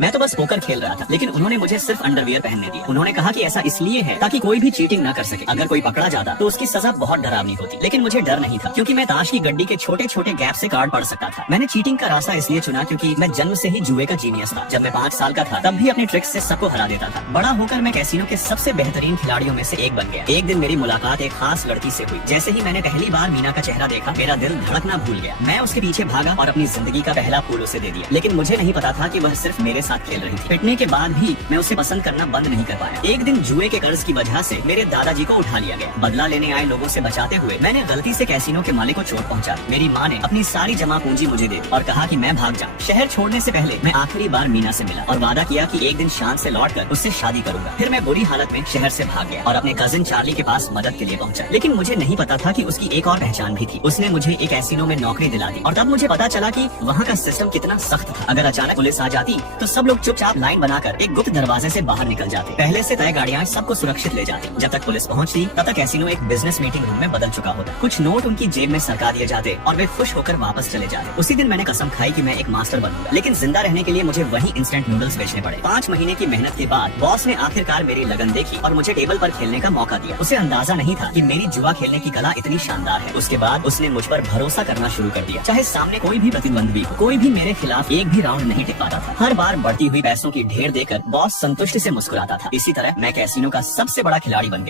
मैं तो बस पोकर खेल रहा था, लेकिन उन्होंने मुझे सिर्फ अंडरवियर पहनने दिया। उन्होंने कहा कि ऐसा इसलिए है ताकि कोई भी चीटिंग न कर सके। अगर कोई पकड़ा जाता तो उसकी सजा बहुत डरावनी होती, लेकिन मुझे डर नहीं था क्योंकि मैं ताश की गड्डी के छोटे छोटे गैप से कार्ड पढ़ सकता था। मैंने चीटिंग का रास्ता इसलिए चुना क्योंकि मैं जन्म से ही जुए का जीनियस था। जब मैं 5 साल का था तब भी अपने ट्रिक्स से सबको हरा देता था। बड़ा होकर मैं कैसीनो के सबसे बेहतरीन खिलाड़ियों में से एक बन गया। एक दिन मेरी मुलाकात एक खास लड़की से हुई। जैसे ही मैंने पहली बार मीना का चेहरा देखा, मेरा दिल धड़कना भूल गया। मैं उसके पीछे भागा और अपनी जिंदगी का पहला फूल उसे दे दिया, लेकिन मुझे नहीं पता था कि वह सिर्फ मेरे साथ खेल रही थी। पिटने के बाद भी मैं उसे पसंद करना बंद नहीं कर पाया। एक दिन जुए के कर्ज की वजह से मेरे दादाजी को उठा लिया गया। बदला लेने आए लोगों से बचाते हुए मैंने गलती से कैसीनो के मालिक को चोट पहुंचा दी। मेरी माँ ने अपनी सारी जमा पूंजी मुझे दे दी और कहा कि मैं भाग जाऊं। शहर छोड़ने से पहले मैं आखिरी बार मीना से मिला और वादा किया कि एक दिन शान से लौटकर उससे शादी करूंगा। फिर मैं बुरी हालत में शहर से भाग गया और अपने कजिन चार्ली के पास मदद के लिए पहुंचा, लेकिन मुझे नहीं पता था कि उसकी एक और पहचान भी थी। उसने मुझे एक कैसीनो में नौकरी दिला दी और तब मुझे पता चला कि वहाँ का सिस्टम कितना सख्त था। अगर अचानक पुलिस आ जाती तो सब लोग चुपचाप लाइन बनाकर एक गुप्त दरवाजे से बाहर निकल जाते। पहले से तय गाड़ियाँ सबको सुरक्षित ले जाती। जब तक पुलिस पहुँचती तब तक कैसीनो एक बिजनेस मीटिंग रूम में बदल चुका होता। कुछ नोट उनकी जेब में सरका दिए जाते और वे खुश होकर वापस चले जाते। उसी दिन मैंने कसम खाई कि मैं एक मास्टर बनूंगा, लेकिन जिंदा रहने के लिए मुझे वही इंस्टेंट नूडल्स बेचने पड़े। 5 महीने की मेहनत के बाद बॉस ने आखिरकार मेरी लगन देखी और मुझे टेबल पर खेलने का मौका दिया। उसे अंदाजा नहीं था कि मेरी जुआ खेलने की कला इतनी शानदार है। उसके बाद उसने मुझ पर भरोसा करना शुरू कर दिया। चाहे सामने कोई भी प्रतिद्वंदी हो, कोई भी मेरे खिलाफ एक भी राउंड नहीं टिक पाता था। हर बार बढ़ती हुई पैसों की ढेर देकर बॉस संतुष्टि से मुस्कुराता था। इसी तरह मैं कैसीनो का सबसे बड़ा खिलाड़ी बन गया।